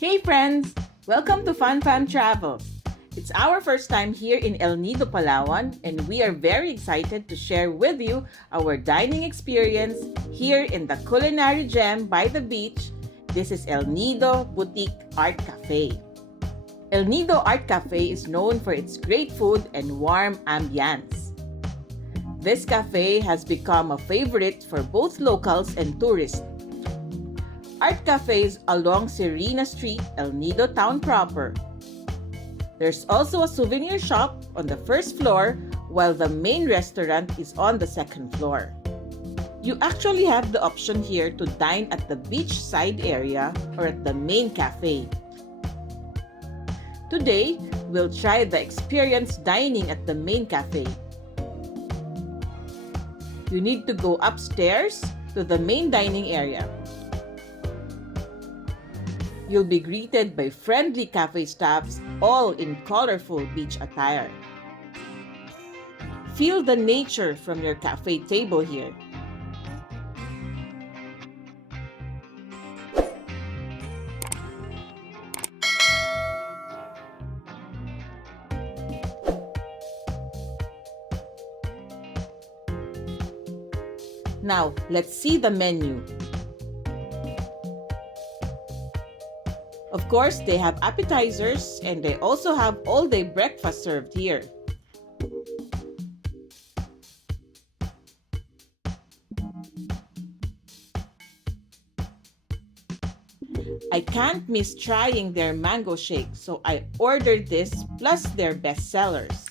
Hey friends! Welcome to Fun Fam Travels. It's our first time here in El Nido, Palawan, and we are very excited to share with you our dining experience here in the culinary gem by the beach. This is El Nido Boutique Art Cafe. El Nido Art Cafe is known for its great food and warm ambience. This cafe has become a favorite for both locals and tourists. Art cafes along Serena Street, El Nido town proper. There's also a souvenir shop on the first floor, while the main restaurant is on the second floor. You actually have the option here to dine at the beachside area or at the main cafe. Today, we'll try the experience dining at the main cafe. You need to go upstairs to the main dining area. You'll be greeted by friendly cafe staffs, all in colorful beach attire. Feel the nature from your cafe table here. Now, let's see the menu. Of course, they have appetizers and they also have all-day breakfast served here. I can't miss trying their mango shake, so I ordered this plus their bestsellers.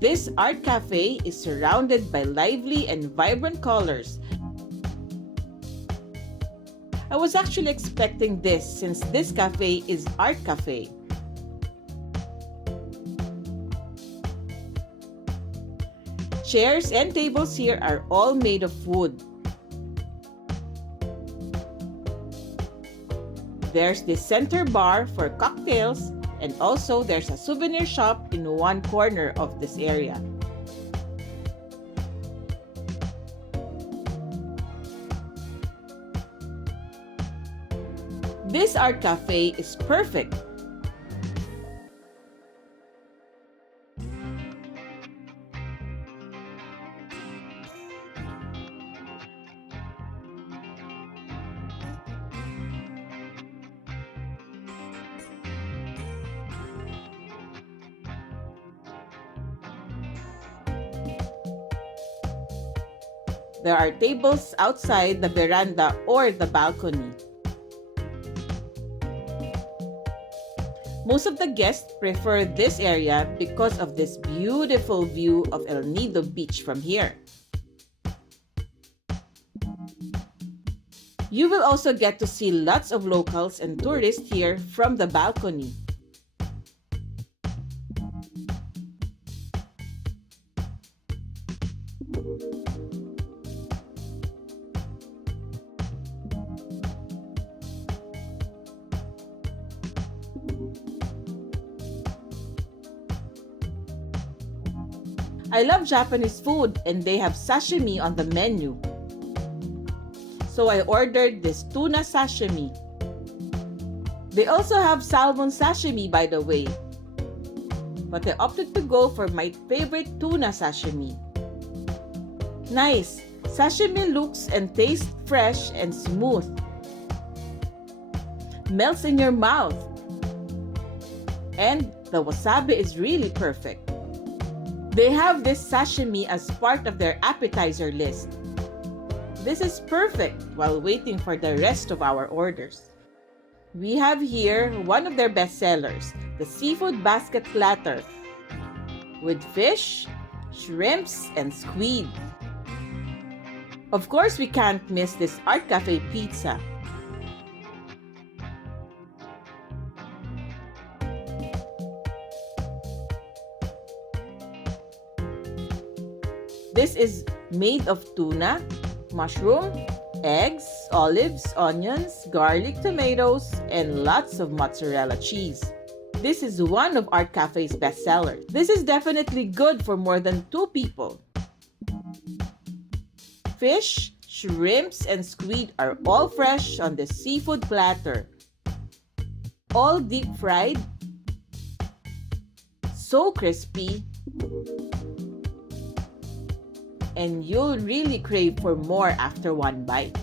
This art cafe is surrounded by lively and vibrant colors. I was actually expecting this since this cafe is art cafe. Chairs and tables here are all made of wood. There's the center bar for cocktails, and also there's a souvenir shop in one corner of this area. This art cafe is perfect. There are tables outside the veranda or the balcony. Most of the guests prefer this area because of this beautiful view of El Nido Beach from here. You will also get to see lots of locals and tourists here from the balcony. I love Japanese food and they have sashimi on the menu. So I ordered this tuna sashimi. They also have salmon sashimi, by the way. But I opted to go for my favorite tuna sashimi. Nice! Sashimi looks and tastes fresh and smooth. Melts in your mouth. And the wasabi is really perfect. They have this sashimi as part of their appetizer list. This is perfect while waiting for the rest of our orders. We have here one of their bestsellers, the seafood basket platter, with fish, shrimps, and squid. Of course, we can't miss this Art Cafe pizza. This is made of tuna, mushroom, eggs, olives, onions, garlic, tomatoes, and lots of mozzarella cheese. This is one of Art Cafe's bestsellers. This is definitely good for more than 2 people. Fish, shrimps, and squid are all fresh on the seafood platter. All deep fried, so crispy, and you'll really crave for more after one bite.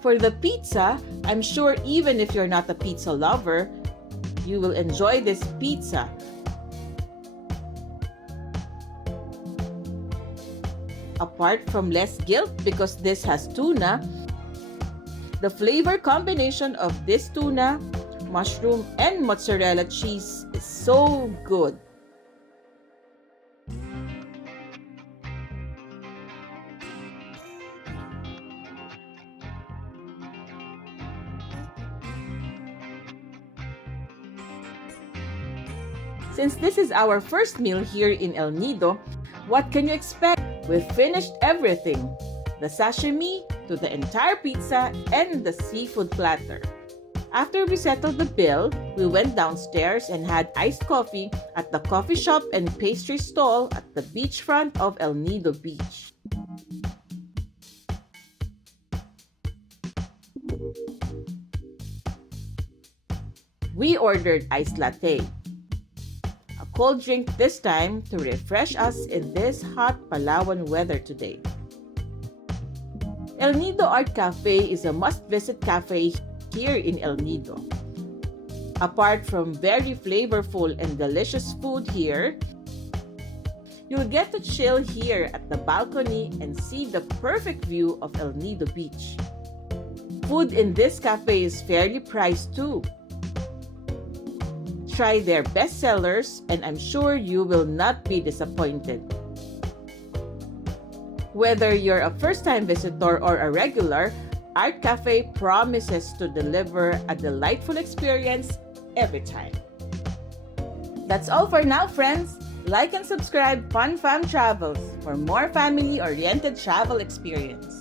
For the pizza, I'm sure even if you're not a pizza lover, you will enjoy this pizza. Apart from less guilt because this has tuna, the flavor combination of this tuna, mushroom, and mozzarella cheese is so good. Since this is our first meal here in El Nido, what can you expect? We've finished everything. The sashimi to the entire pizza and the seafood platter. After we settled the bill, we went downstairs and had iced coffee at the coffee shop and pastry stall at the beachfront of El Nido Beach. We ordered iced latte, a cold drink this time to refresh us in this hot Palawan weather today. El Nido Art Cafe is a must-visit cafe here in El Nido. Apart from very flavorful and delicious food here, you'll get to chill here at the balcony and see the perfect view of El Nido Beach. Food in this cafe is fairly priced too. Try their bestsellers and I'm sure you will not be disappointed. Whether you're a first-time visitor or a regular, Art Cafe promises to deliver a delightful experience every time. That's all for now, friends. Like and subscribe Fun Fam Travels for more family-oriented travel experience.